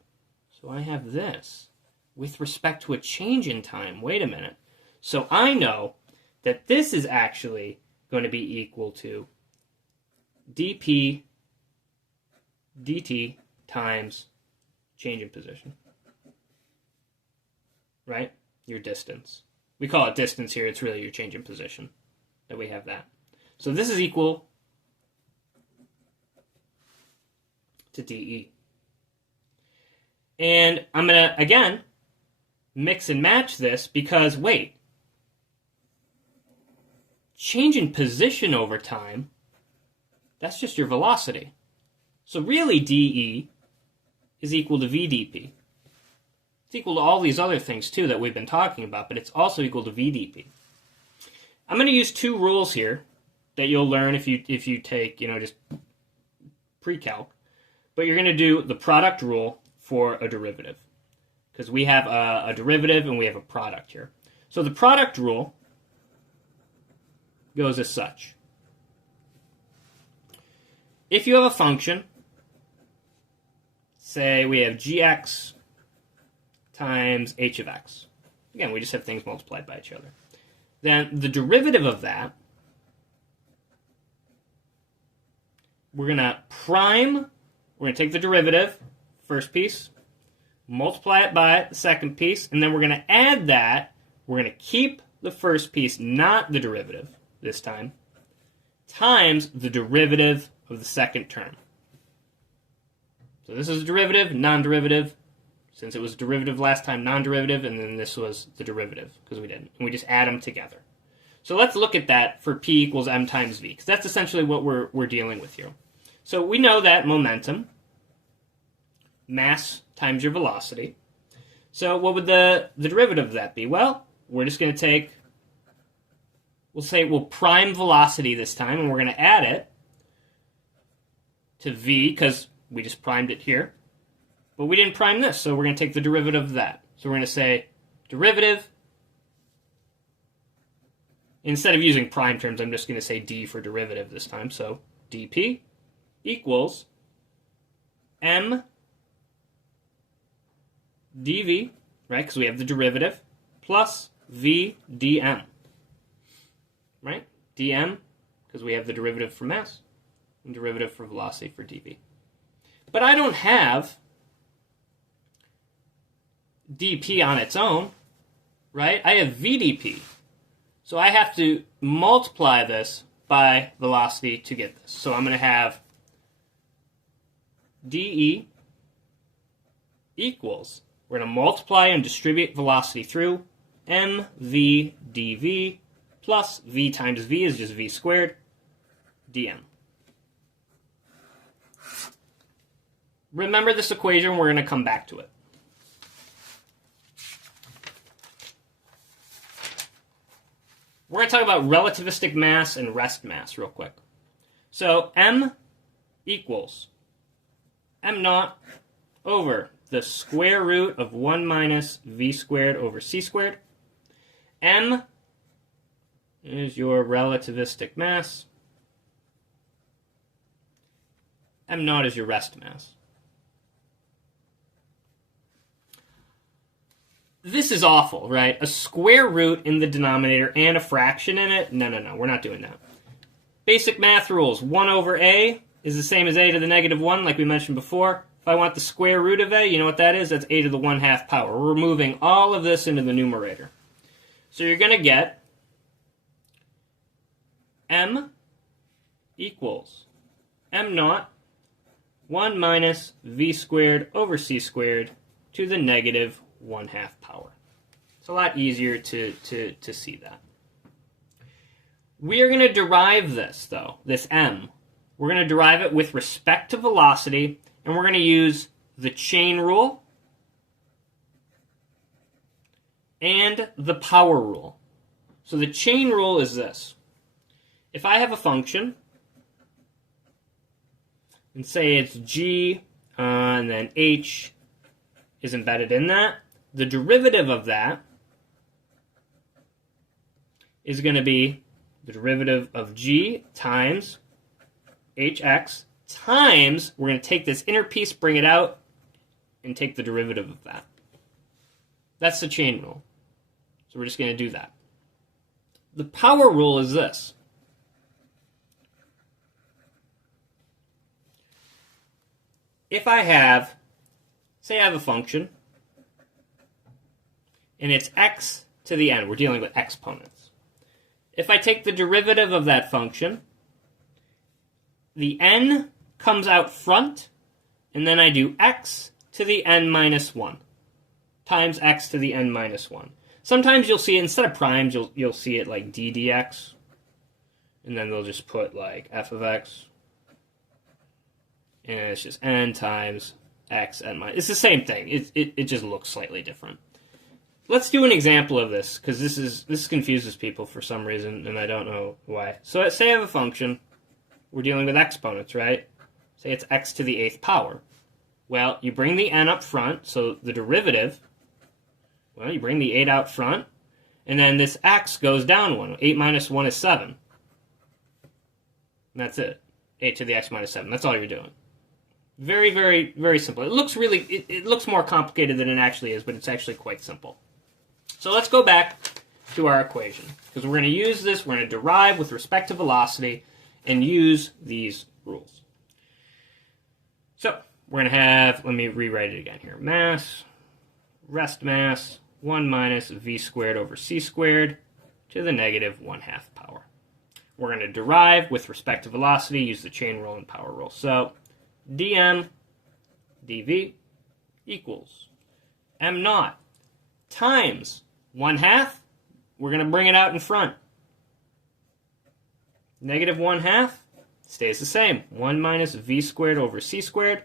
So I have this with respect to a change in time. Wait a minute. So I know that this is actually going to be equal to dp dt times change in position. Right? your distance. We call it distance here. It's really your change in position that we have that. So this is equal to dE. And I'm going to, again, mix and match this because, wait, change in position over time, that's just your velocity. So really dE is equal to VdP. It's equal to all these other things too that we've been talking about, but it's also equal to VdP. I'm going to use two rules here that you'll learn if you take, just pre-calc. But you're going to do the product rule for a derivative, because we have a derivative and we have a product here. So the product rule goes as such. If you have a function, say we have gx times h of x. Again, we just have things multiplied by each other. Then the derivative of that, we're going to take the derivative, first piece, multiply it by the second piece, and then we're going to add that. We're going to keep the first piece, not the derivative this time, times the derivative of the second term. So this is a derivative, non-derivative. Since it was derivative last time, non-derivative, and then this was the derivative, because we didn't. And we just add them together. So let's look at that for P equals m times v, because that's essentially what we're dealing with here. So we know that momentum, mass times your velocity. So what would the derivative of that be? Well, we're just going to we'll prime velocity this time, and we're going to add it to v, because we just primed it here. But we didn't prime this, so we're going to take the derivative of that. So we're going to say derivative. Instead of using prime terms, I'm just going to say d for derivative this time. So dp equals m dv, right, because we have the derivative, plus v dm, right? dm, because we have the derivative for mass, and derivative for velocity for dv. But I don't have dp on its own, right? I have vdp. So I have to multiply this by velocity to get this. So I'm going to have dE equals, we're going to multiply and distribute velocity through, mv dv plus v times v is just v squared dm. Remember this equation, we're going to come back to it. We're going to talk about relativistic mass and rest mass real quick. So m equals m naught over the square root of 1 minus v squared over c squared. M is your relativistic mass. M naught is your rest mass. This is awful, right? A square root in the denominator and a fraction in it? No, we're not doing that. Basic math rules. 1 over a is the same as a to the negative 1, like we mentioned before. If I want the square root of a, you know what that is? That's a to the 1/2 power. We're moving all of this into the numerator. So you're going to get m equals m naught 1 minus v squared over c squared to the negative 1/2 power. It's a lot easier to see that. We are going to derive this, though, this m. We're going to derive it with respect to velocity, and we're going to use the chain rule and the power rule. So the chain rule is this. If I have a function, and say it's g, and then h is embedded in that, the derivative of that is going to be the derivative of g times hx times, we're going to take this inner piece, bring it out, and take the derivative of that. That's the chain rule. So we're just going to do that. The power rule is this. If I have, say I have a function, and it's x to the n. We're dealing with exponents. If I take the derivative of that function, the n comes out front, and then I do x to the n minus 1 times x to the n minus 1. Sometimes you'll see it, instead of primes, you'll see it like d dx, and then they'll just put like f of x, and it's just n times x n minus. It's the same thing. It just looks slightly different. Let's do an example of this, because this confuses people for some reason, and I don't know why. So say I have a function. We're dealing with exponents, right? Say it's x to the 8th power. Well, you bring the n up front, so the derivative, well, you bring the 8 out front, and then this x goes down 1. 8 minus 1 is 7. And that's it. 8 to the x minus 7. That's all you're doing. Very, very, very simple. It looks really, it looks more complicated than it actually is, but it's actually quite simple. So let's go back to our equation, because we're going to use this, we're going to derive with respect to velocity and use these rules. So we're going to have, let me rewrite it again here, mass, rest mass, 1 minus v squared over c squared to the negative 1/2 power. We're going to derive with respect to velocity, use the chain rule and power rule. So dm dv equals m naught times 1/2, we're going to bring it out in front. Negative 1/2 stays the same. 1 minus v squared over c squared.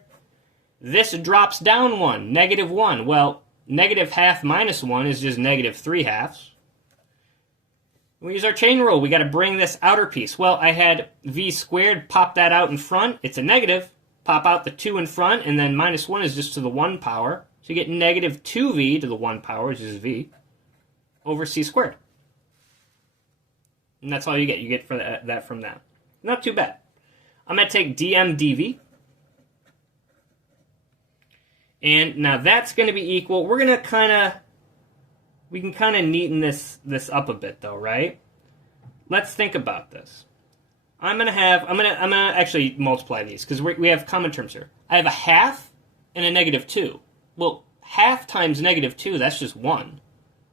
This drops down 1, negative 1. Well, negative half minus 1 is just negative 3/2. We use our chain rule. We got to bring this outer piece. Well, I had v squared, pop that out in front. It's a negative. Pop out the 2 in front, and then minus 1 is just to the 1 power. So you get negative 2v to the 1 power, which is v, over c squared. And that's all you get. You get for that from that. Not too bad. I'm going to take dm dv. And now that's going to be equal. We're going to we can kind of neaten this up a bit though, right? Let's think about this. I'm going to actually multiply these, because we have common terms here. I have a half and a negative 2. Well, half times negative 2, that's just 1,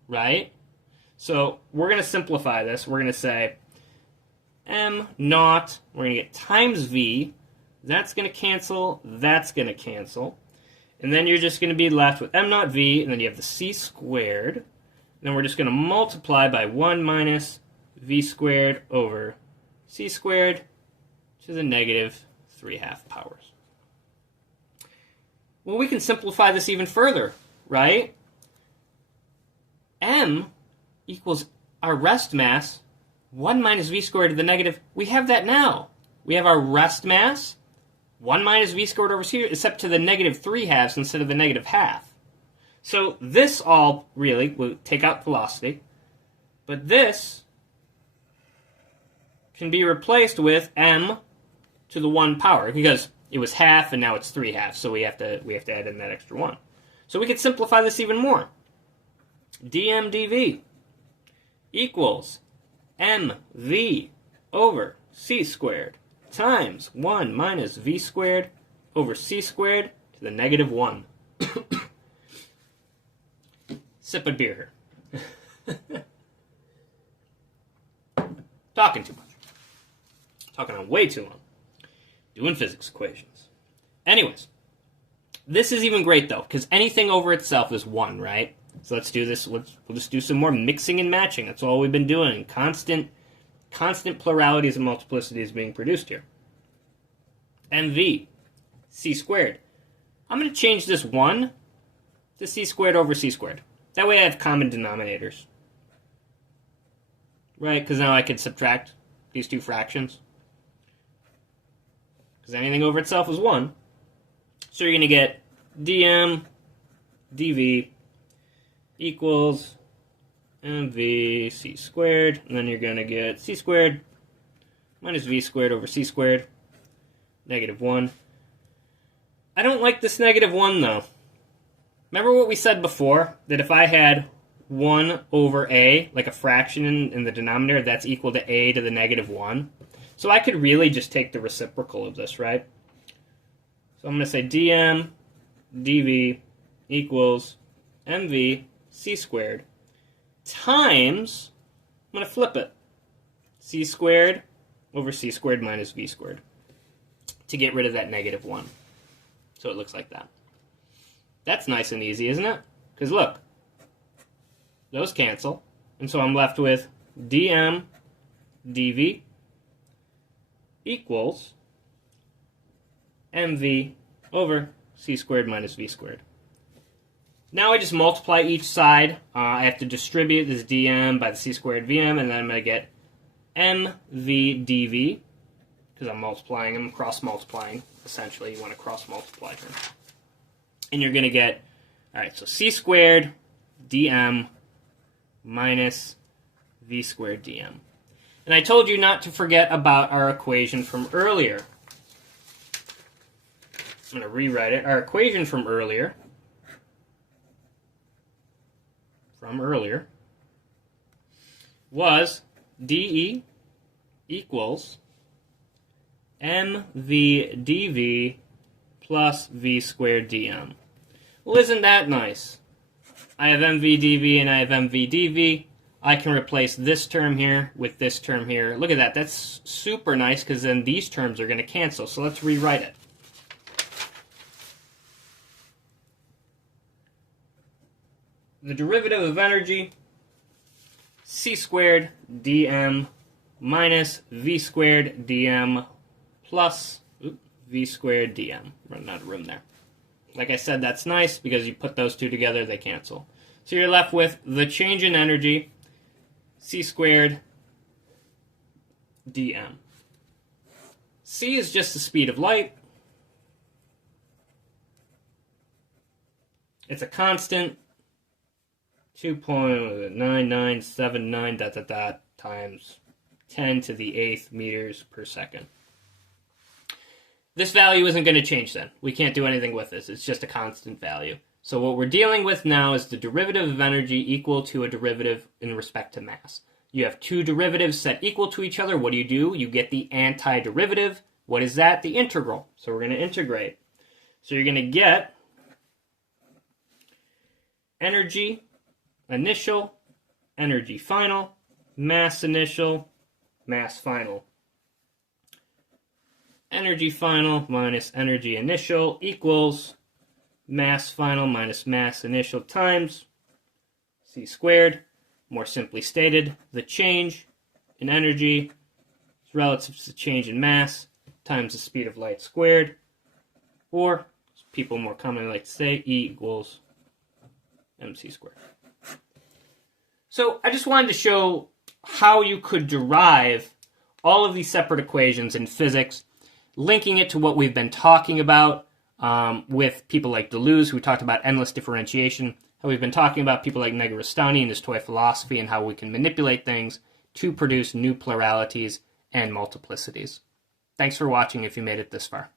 right? So we're going to simplify this. We're going to say m naught, we're going to get times v. That's going to cancel. That's going to cancel. And then you're just going to be left with m naught v, and then you have the c squared. And then we're just going to multiply by 1 minus v squared over c squared to the negative 3/2 powers. Well, we can simplify this even further, right? M equals our rest mass, 1 minus v squared to the negative. We have that now. We have our rest mass, 1 minus v squared over here, except to the negative 3/2 instead of the negative half. So this all really will take out velocity, but this can be replaced with m to the 1 power, because it was half and now it's 3/2, so we have to add in that extra 1. So we could simplify this even more. dm dv equals mv over c squared times 1 minus v squared over c squared to the negative 1. Sip of beer here. Talking too much. Talking on way too long. Doing physics equations. Anyways, this is even great though, because anything over itself is 1, right? So let's do this. We'll just do some more mixing and matching. That's all we've been doing. Constant pluralities and multiplicities being produced here. mv, c squared. I'm going to change this 1 to c squared over c squared. That way I have common denominators. Right, because now I could subtract these two fractions. Because anything over itself is 1. So you're going to get dm dv equals mv c squared, and then you're going to get c squared minus v squared over c squared, negative 1. I don't like this negative 1 though. Remember what we said before? That if I had 1 over a, like a fraction in the denominator, that's equal to a to the negative 1. So I could really just take the reciprocal of this, right? So I'm going to say dm dv equals mv c squared times, I'm going to flip it, c squared over c squared minus v squared to get rid of that negative 1. So it looks like that. That's nice and easy, isn't it? Because look, those cancel. And so I'm left with dm dv equals mv over c squared minus v squared. Now I just multiply each side. I have to distribute this dm by the c squared vm, and then I'm going to get mv dv, because I'm multiplying them, cross-multiplying. Essentially, you want to cross-multiply here. And you're going to get, all right, so c squared dm minus v squared dm. And I told you not to forget about our equation from earlier. I'm going to rewrite it. Our equation from earlier was dE equals mv dv plus v squared dm. Well, isn't that nice? I have mv dv and I have mv dv. I can replace this term here with this term here. Look at that. That's super nice, because then these terms are going to cancel. So let's rewrite it. The derivative of energy, c squared dm minus v squared dm plus v squared dm. Running out of room there. Like I said, that's nice, because you put those two together, they cancel. So you're left with the change in energy, c squared dm. C is just the speed of light. It's a constant. 2.9979 ... times 10 to the 8th meters per second. This value isn't going to change then. We can't do anything with this. It's just a constant value. So what we're dealing with now is the derivative of energy equal to a derivative in respect to mass. You have two derivatives set equal to each other. What do? You get the antiderivative. What is that? The integral. So we're going to integrate. So you're going to get energy initial, energy final, mass initial, mass final. Energy final minus energy initial equals mass final minus mass initial times c squared. More simply stated, the change in energy is relative to the change in mass times the speed of light squared, or, as people more commonly like to say, E equals mc squared. So I just wanted to show how you could derive all of these separate equations in physics, linking it to what we've been talking about with people like Deleuze, who talked about endless differentiation, how we've been talking about people like Negarestani and his toy philosophy, and how we can manipulate things to produce new pluralities and multiplicities. Thanks for watching if you made it this far.